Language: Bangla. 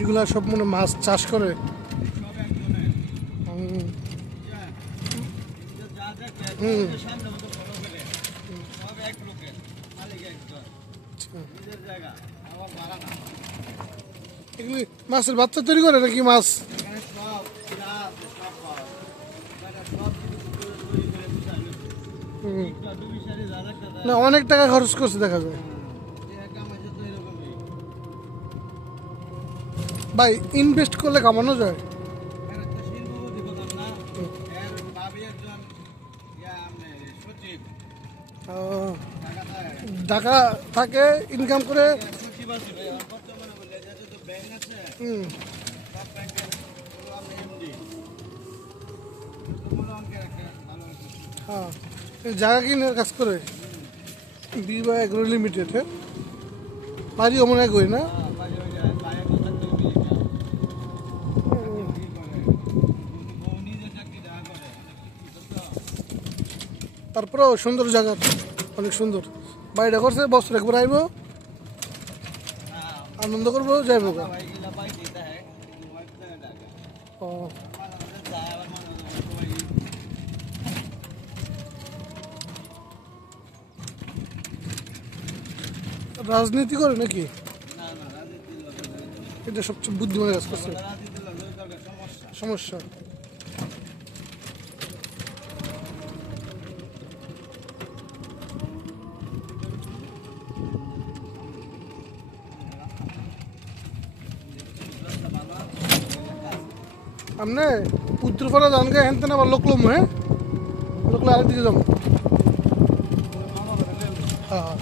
এগুলা সব মনে মাছ চাষ করে। এগুলি মাছের বাচ্চা তৈরি করে নাকি মাছ? না, অনেক টাকা খরচ করছে দেখা যায়। ভাই ইনভেস্ট করলে কামানো যায়। টাকা থাকে ইনকাম করে। হ্যাঁ, জায়গা কিনে কাজ করে বিবা এগ্রো লিমিটেড। হ্যাঁ, বাড়িও মনে হয় করি না। তারপরেও সুন্দর জায়গা, অনেক সুন্দর। বাড়িটা করছে, বছর একবার আইব, আনন্দ করবো, যাইব। রাজনীতি করে নাকি? এটা সবচেয়ে বুদ্ধিমানের কাজ করছে। সমস্যা আমনে উত্তরপাড়া জানগে হেনতেন আবার লোকলম। হ্যাঁ, লোকলা আরেকদিকে যাবো। হ্যাঁ হ্যাঁ।